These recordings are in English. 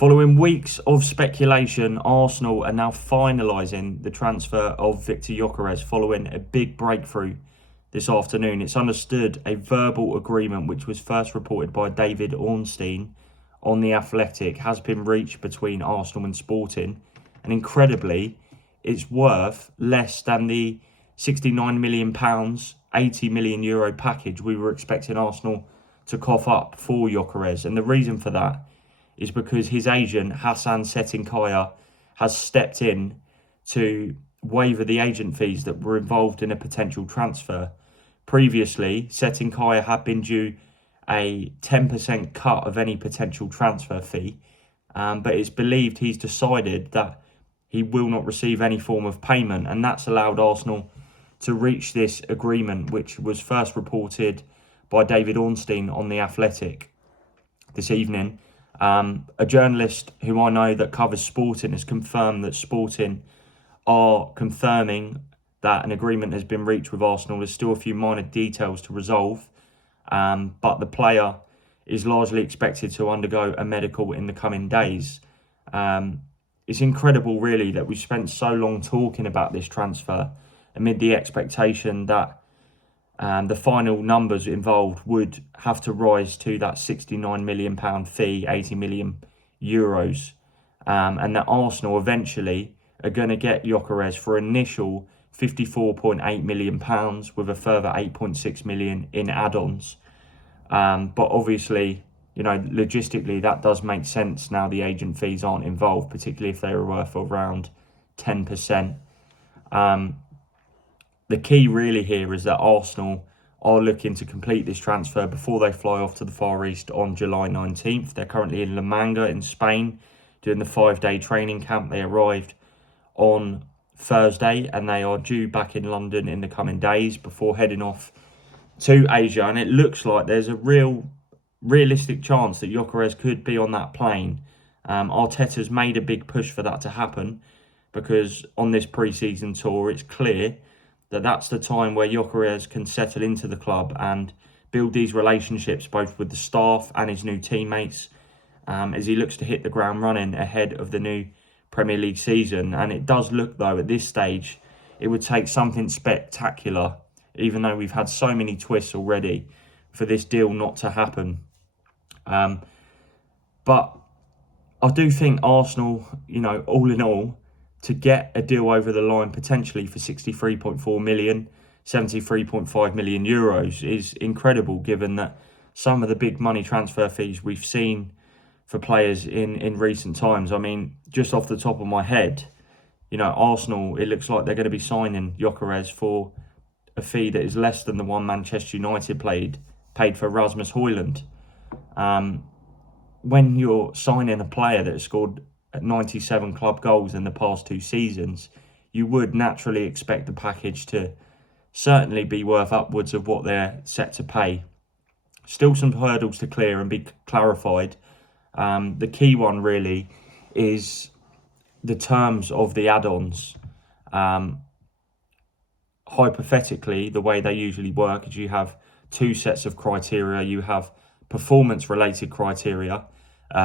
Following weeks of speculation, Arsenal are now finalising the transfer of Viktor Gyokeres following a big breakthrough this afternoon. It's understood a verbal agreement, which was first reported by David Ornstein on The Athletic, has been reached between Arsenal and Sporting. And incredibly, it's worth less than the £69 million, €80 million package we were expecting Arsenal to cough up for Gyokeres. And the reason for that is because his agent, Hassan Setinkaya, has stepped in to waiver the agent fees that were involved in a potential transfer. Previously, Setinkaya had been due a 10% cut of any potential transfer fee, but it's believed he's decided that he will not receive any form of payment, and that's allowed Arsenal to reach this agreement, which was first reported by David Ornstein on The Athletic this evening. A journalist who I know that covers Sporting has confirmed that Sporting are confirming that an agreement has been reached with Arsenal. There's still a few minor details to resolve, but the player is largely expected to undergo a medical in the coming days. It's incredible, really, that we spent so long talking about this transfer amid the expectation that the final numbers involved would have to rise to that £69 million fee, €80 million, and that Arsenal eventually are going to get Gyokeres for initial £54.8 million with a further £8.6 million in add-ons. But obviously, you know, logistically, that does make sense now the agent fees aren't involved, particularly if they were worth around 10%. The key really here is that Arsenal are looking to complete this transfer before they fly off to the Far East on July 19th. They're currently in La Manga in Spain doing the 5-day training camp. They arrived on Thursday and they are due back in London in the coming days before heading off to Asia. And it looks like there's a realistic chance that Gyokeres could be on that plane. Arteta's made a big push for that to happen because on this pre-season tour, it's clear that that's the time where Gyokeres can settle into the club and build these relationships both with the staff and his new teammates as he looks to hit the ground running ahead of the new Premier League season. And it does look, though, at this stage, it would take something spectacular, even though we've had so many twists already, for this deal not to happen. But I do think Arsenal, you know, all in all, to get a deal over the line potentially for 63.4 million, 73.5 million euros is incredible, given that some of the big money transfer fees we've seen for players in recent times. I mean, just off the top of my head, you know, Arsenal, it looks like they're going to be signing Gyokeres for a fee that is less than the one Manchester United paid for Rasmus Højlund. When you're signing a player that has scored 97 club goals in the past 2 seasons, you would naturally expect the package to certainly be worth upwards of what they're set to pay. Still some hurdles to clear and be clarified. The key one really is the terms of the add-ons. Hypothetically, the way they usually work is you have 2 sets of criteria. You have performance-related criteria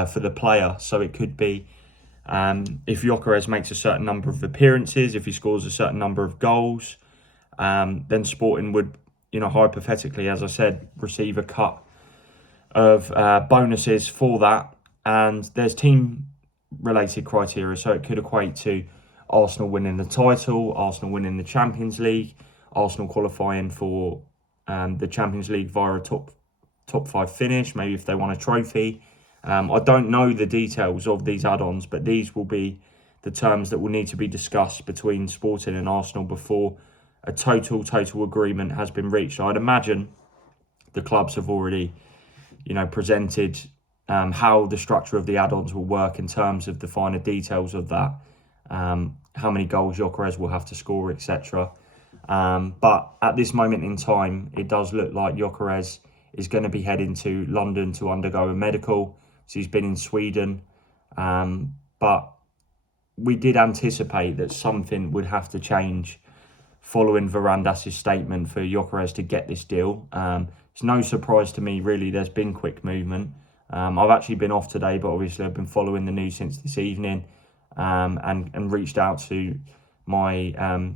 for the player. So it could be if Gyokeres makes a certain number of appearances, if he scores a certain number of goals, then Sporting would, you know, hypothetically, as I said, receive a cut of bonuses for that. And there's team-related criteria, so it could equate to Arsenal winning the title, Arsenal winning the Champions League, Arsenal qualifying for the Champions League via a top 5 finish, maybe if they won a trophy. I don't know the details of these add-ons, but these will be the terms that will need to be discussed between Sporting and Arsenal before a total agreement has been reached. I'd imagine the clubs have already, you know, presented how the structure of the add-ons will work in terms of the finer details of that, how many goals Gyokeres will have to score, etc. But at this moment in time, it does look like Gyokeres is going to be heading to London to undergo a medical. So he's been in Sweden, but we did anticipate that something would have to change following Varandas' statement for Gyokeres to get this deal. It's no surprise to me, really. There's been quick movement. I've actually been off today, but obviously I've been following the news since this evening, and reached out to my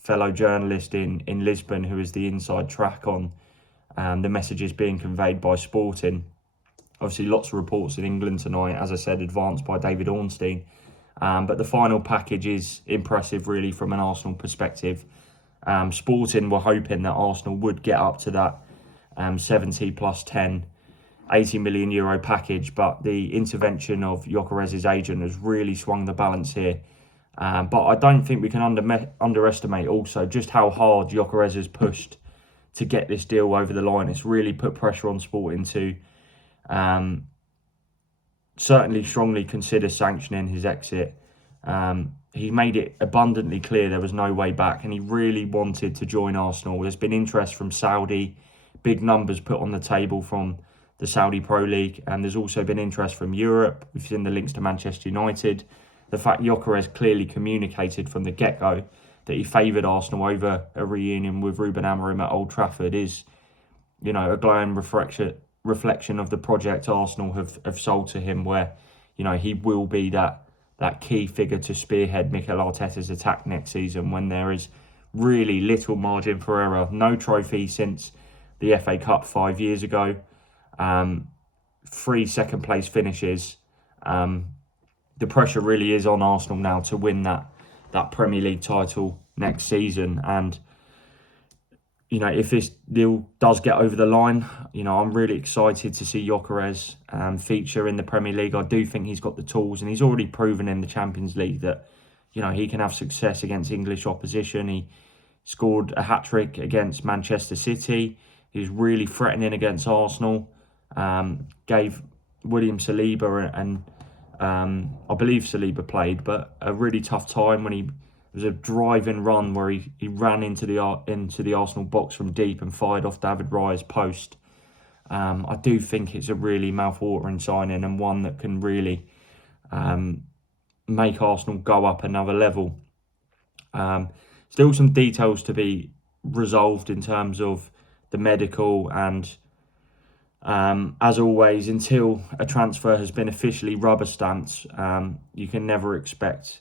fellow journalist in Lisbon, who is the inside track on the messages being conveyed by Sporting. Obviously, lots of reports in England tonight, as I said, advanced by David Ornstein. But the final package is impressive, really, from an Arsenal perspective. Sporting were hoping that Arsenal would get up to that 70 plus 10, 80 million euro package, but the intervention of Gyokeres' agent has really swung the balance here. But I don't think we can underestimate also just how hard Gyokeres has pushed to get this deal over the line. It's really put pressure on Sporting to certainly strongly consider sanctioning his exit. He made it abundantly clear there was no way back, and he really wanted to join Arsenal. There's been interest from Saudi, big numbers put on the table from the Saudi Pro League, and there's also been interest from Europe. We've seen the links to Manchester United. The fact Gyokeres clearly communicated from the get-go that he favoured Arsenal over a reunion with Ruben Amorim at Old Trafford is, a glowing reflection of the project Arsenal have sold to him, where, he will be that key figure to spearhead Mikel Arteta's attack next season, when there is really little margin for error. No trophy since the FA Cup 5 years ago. 3 second place finishes. The pressure really is on Arsenal now to win that Premier League title next season. And, if this deal does get over the line, I'm really excited to see Gyokeres feature in the Premier League. I do think he's got the tools, and he's already proven in the Champions League that, he can have success against English opposition. He scored a hat-trick against Manchester City. He was really threatening against Arsenal. Gave William Saliba and I believe Saliba played, but a really tough time when it was a drive-in run where he ran into the Arsenal box from deep and fired off David Raya's post. I do think it's a really mouth-watering signing, and one that can really make Arsenal go up another level. Still some details to be resolved in terms of the medical, and as always, until a transfer has been officially rubber stamped, you can never expect.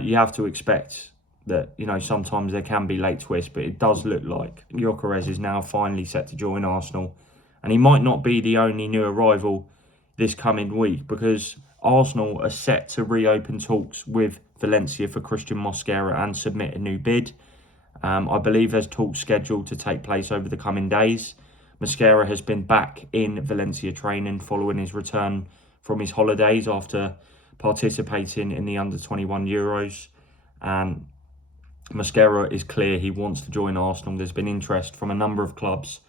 You have to expect that, sometimes there can be late twists, but it does look like Gyokeres is now finally set to join Arsenal. And he might not be the only new arrival this coming week, because Arsenal are set to reopen talks with Valencia for Cristhian Mosquera and submit a new bid. I believe there's talks scheduled to take place over the coming days. Mosquera has been back in Valencia training following his return from his holidays after participating in the under-21 Euros. And Mosquera is clear he wants to join Arsenal. There's been interest from a number of clubs.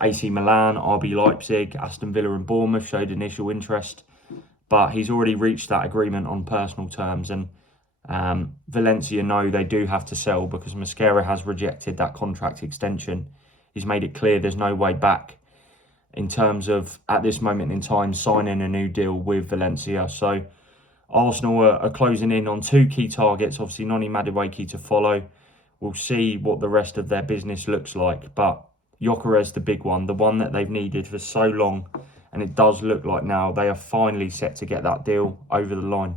AC Milan, RB Leipzig, Aston Villa and Bournemouth showed initial interest, but he's already reached that agreement on personal terms, and Valencia know they do have to sell because Mosquera has rejected that contract extension. He's made it clear there's no way back in terms of, at this moment in time, signing a new deal with Valencia. So Arsenal are closing in on 2 key targets. Obviously, Noni Madueke to follow. We'll see what the rest of their business looks like. But Gyokeres, the big one, the one that they've needed for so long. And it does look like now they are finally set to get that deal over the line.